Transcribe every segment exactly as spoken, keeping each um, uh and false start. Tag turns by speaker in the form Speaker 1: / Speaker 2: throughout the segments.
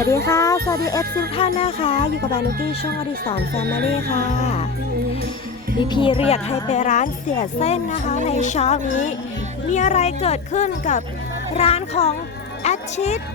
Speaker 1: วัสดีค่ะสวัสดีเอฟซีทุกท่านนะคะอยู่กับแบรนด์นุกี้ช่องอดิสรแฟมิลี่ค่ะพี่พีเรียกให้ไปร้านเสียเส้นนะคะในเช้านี้มีอะไรเกิดขึ้นกับร้านของแอดชิด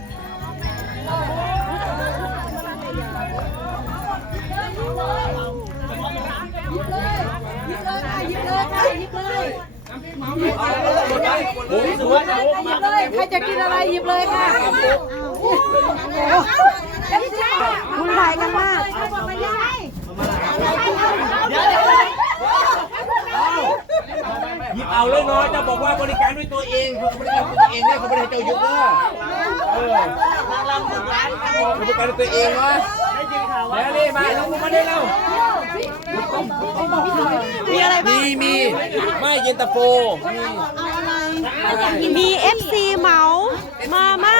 Speaker 2: ใครจะกินอะไรหยิบเลยค่ะ
Speaker 1: วุ่นวายกันมาก
Speaker 3: หยิบเอาเลยเนาะจะบอกว่าบริการด้วยตัวเองเขาบริการด้วยตัวเองเนี่ยเขาบริการเจ้ายุกเนอะเออบริการด้วยตัวเองเนาะเดี๋ยวนี่มาลงมาได้แล้ว
Speaker 1: มีอะไรบ้าง
Speaker 3: มีมีไม่เย็นตาโฟ
Speaker 1: มีเอฟซีเหมามาม่า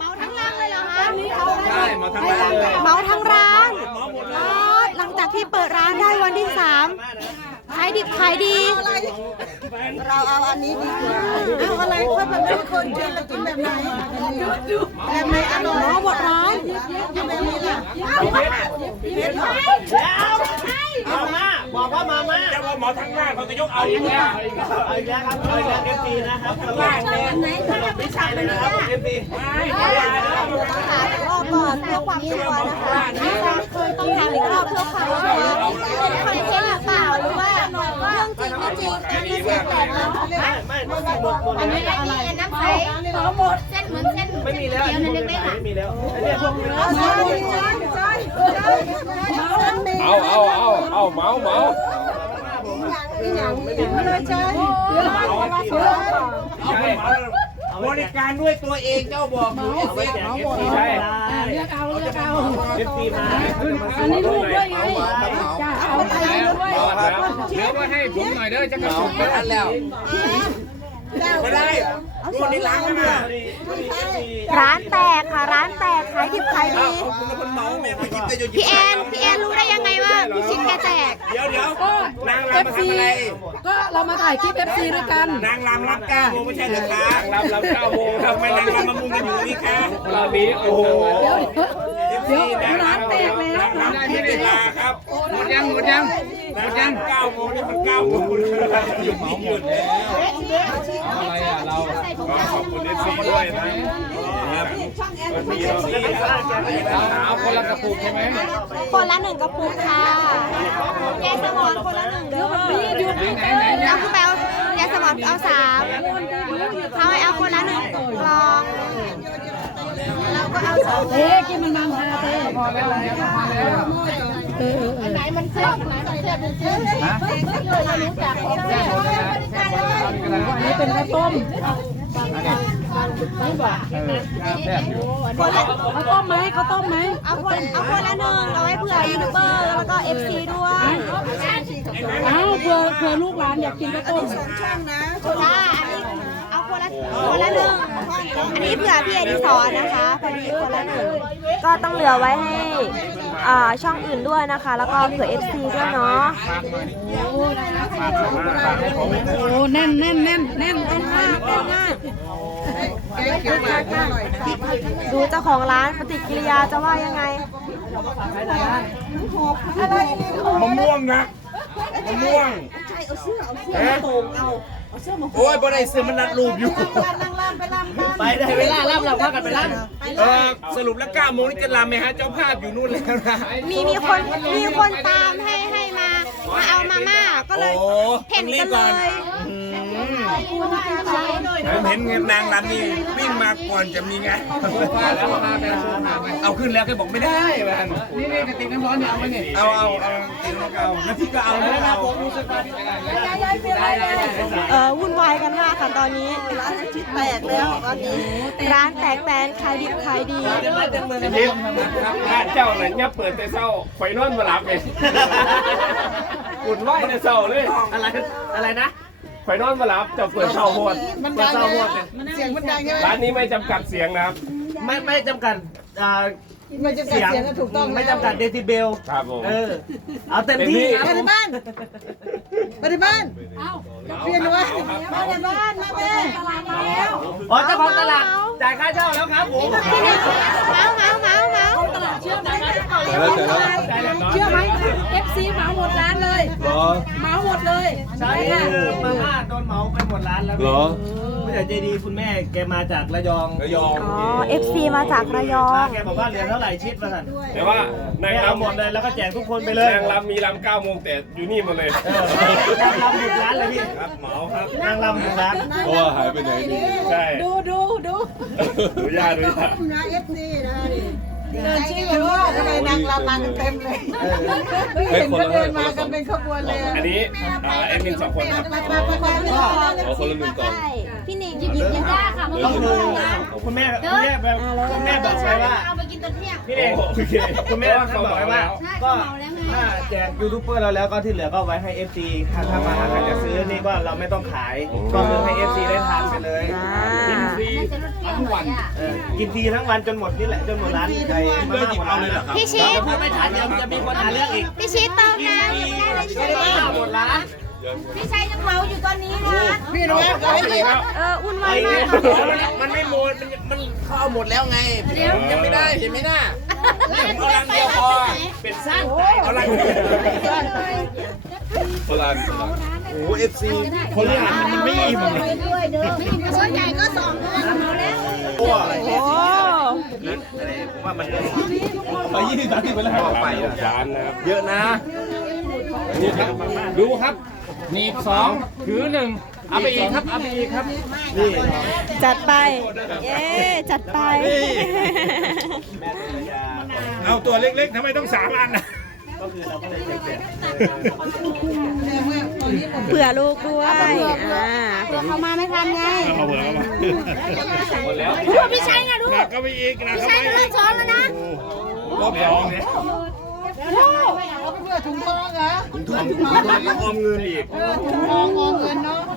Speaker 3: ใช่มาทั้งร้านเลย
Speaker 1: เหมาทั้งร้านหลังจากที่เปิดร้านได้วันที่สามขายดิบขายดี
Speaker 2: เราเอาอันนี้ดีกว่าเอาอะไรคนแบบไม่คนกินแล้วกินแบบไหนแบบไหนอร่อยหมดร้านกินแบบนี้ล่ะเพชร
Speaker 3: มาม่าบอกว่ามาม่าจะว่าหมอทั้งร้านเขาจะยกเอาอีกแล้วเอาอีกแล้วครับเอาอีกแล้วเอฟซีนะครับทั้งร้านเลยไม่ใช่เลยนะครับเอฟซีไม่ได้นะครับ
Speaker 1: รอบก่อนเพื่อความชัวร์นะคะต้องทำอีกรอบเพื่อความชัวร์เป็นคอนเทนต์หรือเปล่าหรือว่าเรื่องจริงไม่จริงอันนี้เสียแตกแล้วอันนี้อะไรน้ำใสหมดเส้นเหมือนเส้นไม่มีแล้วเล็กๆอ่ะไม่มีแล้วอันนี้พวก
Speaker 3: เอาเอาเอาเอาเมาเมาบริการด้วยตัวเองเจ้าบอกเอฟซีใช่
Speaker 2: เลือกเอาเลือกเอา
Speaker 3: เอฟซีมา
Speaker 2: อันนี้ลูกด้วยไงจ้าเอาไปด้วย
Speaker 3: เดี๋ยวมาให้ผมหน่อยเด้อจะกระสุนไม่ทันแล้วไม่ได้ตัวนี้ล้างกันนะ
Speaker 1: ร้านแตกค่ะร้านแตกขายดิบขายดีพี่แอนพี่แอนรู้ได้ยังไงว่าพี่ชิดแกแตก
Speaker 3: เดี๋ยวเดี๋ยว
Speaker 2: ก็
Speaker 3: นางรำ
Speaker 2: เอฟซีก็เรามาถ่ายคลิปเอฟซีด้วยกัน
Speaker 3: นางรำรับเก้าโมงไม่ใช่เหรอคะนางรำรับเก้าโมงทำไมนางรำมามุงกันอยู่นี่คะตอนนี้โอ้โห
Speaker 2: เดี๋ยวเดี๋ยวร้านแตกแล้ว
Speaker 3: ร้านที่เวลาครับหมดยังหมดยังหมดยังเก้าโมงนี่มันเก้าโมงหยุดหยุดแล้วอะไรอ่ะเราขอบคุณเอฟซีด้วยนะเอาคนละกระปุกใช่ไหม
Speaker 1: คนละหนึ่งกระปุกค่ะแยกสมอนคนละหนึ่งเด้อแล้วคุณแปลแยกสมอนเอาสามเขาให้เอาคนละหนึ่งกล่องเราก็เอาสอง
Speaker 2: เอ๊ะกินมันบางฮาเต้พอแล้วพอแล้วเอออันไหนมันเสียบไหนมันเสียบมันเสียบฮะเรารู้จักอันนี้เป็นข้าวต้มไม่บอกคนละเขาต้มไหมเขาต้มไหม
Speaker 1: เอาคนเอาคนละหนึ่งเอาไว้เผื่อยูทูบเบอร์แล้วก็เอฟซีด้วย
Speaker 2: อ้าวเผื่อเผื่อลูกหลานอยากกินข้าวต้มช่องนะ
Speaker 1: จ้าอันนี้เอาคนละคนละหนึ่งอันนี้เผื่อพี่อดิศรนะคะพอดีคนละหนึ่งก็ต้องเหลือไว้ให้ช่องอื่นด้วยนะคะแล้วก็เผื่อ เอฟ ซี ด้วยเนาะ
Speaker 2: โอ้แน่นแน่นแน่นแน่นแน่นมากแน่นมาก
Speaker 1: ดูเจ้าของร้านปฏิกิริยาจะว่ายังไง
Speaker 3: มะม่วงนะมะม่วงโอ้ยบ่ได้ซื้อมันนัดรูปอยู่ไปได้เวลาล่ำเราพากันไปล่ำเออสรุปแล้วเก้าโมงนี่จะล่ำไหมฮะเจ้าภาพอยู่นู่นแล้วนะ
Speaker 1: มีมีคนมีคนตามให้ให้มามาเอามาม่าก็เลยเห็นกันเลย
Speaker 3: ผมเห็นเงินนางรำนี่วิ่งมาก่อนจะมีไงเอาขึ้นแล้วแกบอกไม่ได้บ้านนี่นี่กระติกน้ำร้อนเนี่ยเอาไหมเนี่ยเอาเอาเอาติกน้ำเอาน้ำพริกก็เอาไม่เอา
Speaker 1: เออวุ่นวายกันมากค่ะตอนนี้ร้านชิดแตกแล้วตอนนี้ร้านแตกแตนขายดิบขายดี
Speaker 3: ทิพย์ร้านเจ้าอะไรเนี่ยเปิดแต่เศร้าไฟนอนมาหลับเลยอุ่นไหวแต่เศร้าเลยอะไรอะไรนะไฟนอนมาหลับจะเปิดเศร้าหมดเปิดเศร้าหมดเนี่ย
Speaker 2: เสียงมันดังใช่ไหม
Speaker 3: ร้านนี้ไม่จำกัดเสียงนะครับ
Speaker 4: ไม่ไม่จำกัด
Speaker 2: ไม่จำกัดเสียงก็ถูกต้อง
Speaker 4: ไม่จำกัดเดซิเบล
Speaker 3: ครับผม
Speaker 4: เออเอาเต็มที่
Speaker 2: ไปในบ้านไปในบ้านเอ้าเปลี่ยนว่ามาในบ้านมาแม่ตลาดมาแล้ว
Speaker 4: อ๋อเจ้าของตลาดจ่ายค่าเช่าแล้วครับผม
Speaker 1: เมาเมาเมาเมา
Speaker 5: ตลาดเชื่อไหม
Speaker 6: แต่แล้วแต่แล้ว
Speaker 5: เชื่อไหม เอฟ ซี เหมาหมดร้านเลย
Speaker 6: เหรอ
Speaker 5: เหมาหมดเลย
Speaker 4: ใช่คือมาม่าโดนเหมาไปหมดร้านแล้ว
Speaker 6: เหรอ
Speaker 4: ผู้ใหญ่ใจดีคุณแม่แกมาจากระยอง
Speaker 6: ระยอง
Speaker 1: อ๋อ เอฟ ซี มาจากระยอ
Speaker 4: มาง แกบอกว่าเหลือเท่าไหร่ชิดมาสั่น
Speaker 3: แต่ว่า
Speaker 4: แก
Speaker 3: นาง
Speaker 4: เอา
Speaker 3: รำ
Speaker 4: หมดเลยแล้วก็แจกทุกคนไปเลย
Speaker 3: นางรำมีรำเก้าโมงแต่อยู่นี่หมดเลย
Speaker 4: เออนางรำหยุดร้านเลยพี่
Speaker 3: ครับเหมาครับ
Speaker 4: นางรำหยุดร้าน
Speaker 6: เพราะว่าหายไปไหนนี่
Speaker 3: ใช่
Speaker 5: ดูดูดู
Speaker 3: ดูยากดูยาก
Speaker 2: นะเอฟซีนะดิเดินชี้เลยว่าทำไมนางรำมากันเต็มเลยเห็นก็เดินมากันเป็นขบวนเลย
Speaker 3: อันนี้อ่าแอดมินสองคนครับ
Speaker 2: ไปไปไปไปไป
Speaker 6: เอาคนละหนึ่งกล่อง
Speaker 1: พี่หนิงหยิบหยิบยังได้ค่ะ
Speaker 4: ก็คือคุณแม่คุณแม่แบบคุณแม่บอกไว้ว่า
Speaker 5: เอาไปกินตอนเที่ยง
Speaker 4: พี่เองคุณแม่เขาบอกไว้ว่าก็ถ้าแจกยูทูบเบอร์เราแล้วก็ที่เหลือก็ไว้ให้ เอฟ ซี ถ้าถ้ามาหาใครจะซื้อนี่ก็เราไม่ต้องขายก็คือให้ เอฟ ซี ได้ทานไปเลย
Speaker 3: กินฟรีทั้งวัน
Speaker 4: เออกินทีทั้งวันจนหมดนี่แหละจนหมดร้านไก่มาม่าหมดร้านเลยเหรอครับ
Speaker 1: พี่ชิด
Speaker 4: ถ้าไม่ทันเดี๋ยวจะมีคนหาเรื่องอีก
Speaker 1: พี่ชิดเติมน้ำยังไม่ได้เลย
Speaker 4: ไม่
Speaker 1: ใช่ไหม
Speaker 4: ได้หมดร้าน
Speaker 5: พี่ชัยยังเมาอยู่ตอนนี้นะ
Speaker 2: พี่รู้ไหม
Speaker 3: เอาอีกแล้ว
Speaker 1: เออ อุ่นวายมาก
Speaker 7: มันไม่หมด มันมันเข้าหมดแล้วไงยังไม่ได้เห็นไหมน่าเอาลังเดียวพอเป็นสั้นเอาลัง
Speaker 6: โบราณ
Speaker 7: โอ้เอฟซีคนละอันมันไม่อิ่ม
Speaker 1: ส่วนใหญ่ก็สองคนเมาแล้ว
Speaker 7: โอ้อะไร
Speaker 1: โอ้
Speaker 7: ผมว่ามัน
Speaker 6: ไปยี่สิบสามสิบไปแล้ว
Speaker 3: ไปร้านนะครับ
Speaker 7: เยอะนะ
Speaker 3: นี่ครับดูครับหนีบสองถือหนึ่งเอาไปอีกครับเอาไปอีกครับ
Speaker 7: นี่
Speaker 1: จัดไป เย้จัดไป
Speaker 3: เอาตัวเล็กๆทำไมต้องสามอันนะ
Speaker 4: ก็คือเราก็เลยแจก
Speaker 1: เผื่อลูกด้วย อ่าเผื่อเขามาไม่ทันไง
Speaker 3: เอาเผื่อเอามาหมดแล้ว
Speaker 1: พี่ชัยไงลูก
Speaker 3: หนักก็ไปอีกหนัก
Speaker 1: พี่
Speaker 3: ก็
Speaker 1: ชั
Speaker 3: ไป
Speaker 1: ยจะ
Speaker 3: อี
Speaker 1: เลิ
Speaker 3: ก
Speaker 1: กซ้อนแล้วนะ
Speaker 3: รอบสองเนี่ย
Speaker 2: เอาไปเพื่อถุงทองเหรอ
Speaker 7: คุณทองคุณทองแล้วออมเงินอีก
Speaker 2: ถุงทองงอเงินเนาะ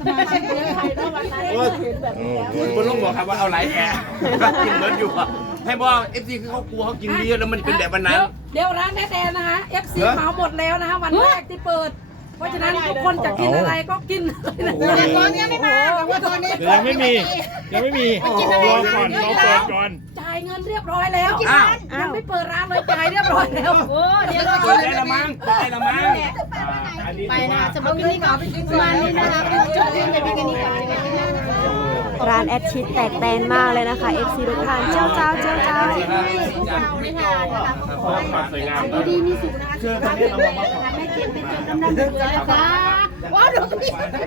Speaker 7: คุณลุงบอกครับว่าเอาไลท์แอร์กินเบิร์ดอยู่อะให้บอกเอฟซีคือเขากลัวเขากินดีแล้วมันเป็นแบบวันนั้น
Speaker 5: เดี๋ยวร้านแท้ๆนะคะ เอฟ ซี เหมาหมดแล้วนะคะวันแรกที่เปิด เพราะฉะนั้นทุกคนจะกินอะไรก็กินเลยนะ
Speaker 2: แต่ตอนนี้ไม่มาแต่ว่าตอนนี้
Speaker 3: ยังไม่มียังไม่มีรอก่อนรอเปิดก่อน
Speaker 5: จ่ายเงินเรียบร้อยแล้ว
Speaker 7: อ้าว
Speaker 5: ยังไม่เปิดร้านเลยจ่ายเรียบร้อยแล้วโอ้เดี๋ยว
Speaker 7: เปิดได้ละมั้งเปิดได้ละมั้ง
Speaker 3: อันนี้
Speaker 1: ไปนะสำหรับคลิปนี้ก็ประมาณนี้นะคะจบคลิปในเพียงแค่นี้ก่อนร้านแอดชิดแตกแตนมากเลยนะคะ เอฟ ซี ทุกท่านเจ้าเจ้าเจ้าเจ้า
Speaker 3: ไม่ทานนะคะความสวยงามนะ
Speaker 1: ดีมีสุขนะคะ
Speaker 4: คือตอนนี้เรามองว่า
Speaker 1: ไม่เจ็บไม่จนดำดำเดือดนะคะว้าวดูพี่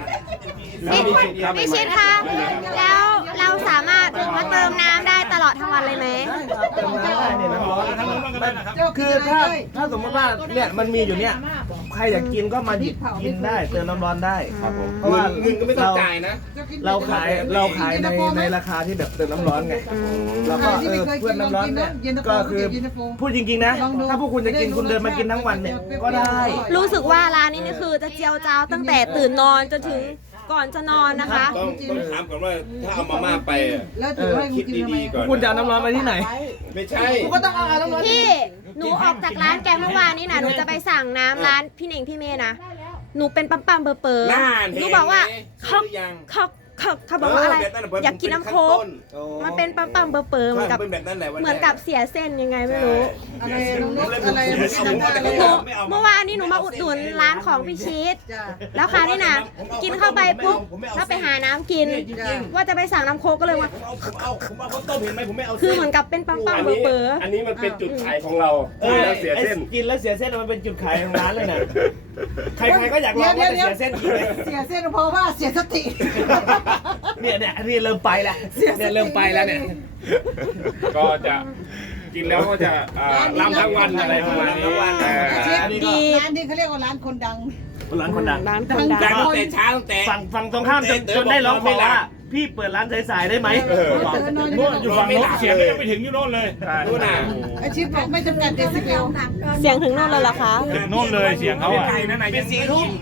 Speaker 1: พี่ชิดคะแล้วเราสามารถมาเติมน้ำได้ตลอดทั้งวันเลยไหม
Speaker 4: เติมน้ำได้เนี่ยนะคือถ้าถ้าสมมติว่าเนี่ยมันมีอยู่เนี่ยใครอยากกินก็มาหยิบกินได้เติมน้ำร้อนได้ครับผมเพราะว่า
Speaker 7: เงินก็ไม่ต้องจ่ายนะ
Speaker 4: เราขายเราขายในในราคาที่แบบเติมน้ำร้อนไงแล้วก็เออเพื่อนน้ำร้อนเนี่ยก็คือพูดจริงๆนะ ถ้าพวกคุณจะกินคุณเดินมากินทั้งวันเนี่ยก็ได้
Speaker 1: รู้สึกว่าร้านนี้นี่คือจะเจียวจ้าวตั้งแต่ตื่นนอนจนถึงก่อนจะนอนนะคะ
Speaker 7: ต้องต้องถามก่อนว่าถ้าเอามาม่าไปอะ
Speaker 2: แล้วถือให้
Speaker 7: คิดดีๆก่อน
Speaker 4: คุณจะเอาน้ำร้อนไปที่ไหน
Speaker 7: ไม่ใช่
Speaker 2: ก็ต้องเอาน้ำร้อน
Speaker 1: พี่หนูออกจากร้านแกเมื่อวานนี้นะหนูจะไปสั่งน้ำร้านพี่เน่งพี่เมย์นะหนูเป็นปั๊มปั๊มเบอร์เปอร์
Speaker 7: น่า
Speaker 1: ห
Speaker 7: เห็น
Speaker 1: นูบอกว่า
Speaker 7: ไหม
Speaker 1: เขา
Speaker 7: หรือยัง
Speaker 1: เขาเขาเขาบอกว่าอะไร
Speaker 7: เแบบนั้นน่ะ
Speaker 1: อยากกินน้ำโค้กมันเป็นปั๊มปั๊มเบอร์เปอร์เหมือนกับ
Speaker 7: เป็นแบบนั้นแหละวัน
Speaker 1: เหมือนกับเสียเส้นยังไงไม่รู้
Speaker 2: อะไรน้องนกอะไร
Speaker 1: หนูเมื่อวานนี้หนูมาอุดหนุนร้านของพี่ชีสแล้วคราวนี้นะกินเข้าไปปุ๊บแล้วไปหาน้ำกิน ว่าจะไปสั่งน้ำโค้กก็เลยว่า
Speaker 7: ผมเอาผมเอาข้าวต้มเห็นไหมผมไม่เอา
Speaker 1: คือเหมือนกับเป็นปั๊มปั๊ม
Speaker 3: อัน
Speaker 1: เบอ
Speaker 3: นี้
Speaker 1: ร์เปอร์
Speaker 3: อันนี้มันเป็นจุดขายของเรา
Speaker 4: เออ
Speaker 3: แล้วเสียเส้น
Speaker 4: กินแล้วเสียเส้นมันเป็นจุดขายของร้านเลยนะใครๆก็อยากลองว่าจะเสียเส้นกินไหม
Speaker 2: เสียเส้นเพราะว่าเสียสติ
Speaker 4: เนี่ยเนี่ยนี่เริ่มไปแล้วเนี่ยเริ่มไปแล้วเนี่ย
Speaker 3: ก็จะกินแล้วก็จะอ่าลำทั้งวันอะไรประมาณนี้อ่า
Speaker 1: ดี
Speaker 2: ร้านนี้เขาเรียกว่าร้านคนดัง
Speaker 4: ร้านคนดัง
Speaker 1: ร้านคนดั
Speaker 7: ดัง
Speaker 1: ง
Speaker 7: ตั้งแต่เช้าตั้งแต่
Speaker 4: ฝั่งฝั่งตรงข้ามจนจนได้ร้องขอว่าพี่เปิดร้านสายๆได้ไหม
Speaker 3: นู่นอยู่ฝั่งโน้นเสียงก็ยังไปถึงอยู่โน่นเลย
Speaker 7: ดูน่ะ
Speaker 2: อาชีพบอกไม่จำกัดเดซิเบล
Speaker 1: เสียงถึงโน่นเลยเหรอคะ
Speaker 3: ถึงโน่นเลยเสียงเขาอ่ะ
Speaker 7: ไก่นั่นไหนเป็นสีทุ่ม
Speaker 3: ย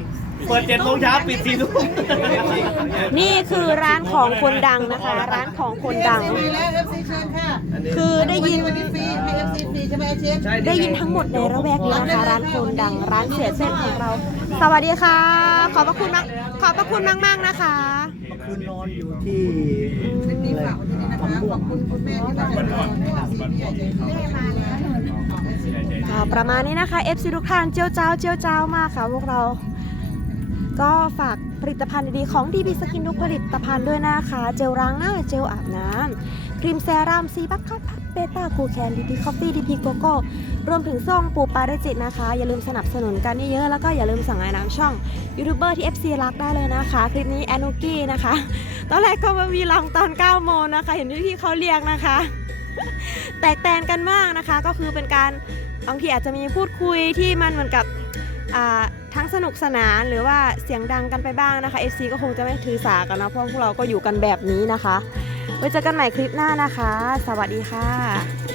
Speaker 4: เปิดเจ็ดโมงเช้าปิดสี่ทุ่ม
Speaker 1: นี่คือร้านของคนดังนะคะ ร้านของคนดัง
Speaker 2: มีแล้วเอฟซีเชิญค่ะ
Speaker 1: คือได้ยิน
Speaker 2: วันนี้ฟรีให้เอฟซีฟรีใช่ไหมไอเชฟ
Speaker 1: ได้ยินทั้งหมดในระแวกนี้นะคะร้านคนดังร้านเสียเส้นของเรา สวัสดีค่ะ ขอบพระคุณมากขอบพระคุณมากมากๆนะคะ
Speaker 4: คือนอนอยู่ที่
Speaker 2: เป็นดีฝากวันนี้นะคะขอบคุณคุณแม่ที่มาจากซีพีไอเจแม่มาแล้ว
Speaker 1: ก็ประมาณนี้นะคะ เอฟ ซี ทุกท่านเจียวเจ้าเจียวเจ้ามากค่ะพวกเรา ก็ฝากผลิตภัณฑ์ดีๆของ ดี บี Skin ทุกผลิตภัณฑ์ด้วยนะคะ เจลล้างหน้า เจลอาบน้ำครีมเซรั่มซีบัคคัพเบต้าคูแคนดีพีคอฟฟี่ดีพีโกโก้รวมถึงส่งปูปาริจิตนะคะ อย่าลืมสนับสนุนกันเยอะๆแล้วก็อย่าลืมสั่งไอ้น้ำช่องยูทูบเบอร์ที่ เอฟ ซี รักได้เลยนะคะ คลิปนี้แอนุกี้นะคะ ตอนแรกก็มามีลำตอนเก้าโมงนะคะ เห็นพี่ๆเขาเรียกนะคะ แตกแตนกันมากนะคะ ก็คือเป็นการบางทีอาจจะมีพูดคุยที่มันเหมือนกับทั้งสนุกสนานหรือว่าเสียงดังกันไปบ้างนะคะ เอฟ ซี ก็คงจะไม่ถือสากันนะเพราะพวกเราก็อยู่กันแบบนี้นะคะไว้เจอกันใหม่คลิปหน้านะคะสวัสดีค่ะ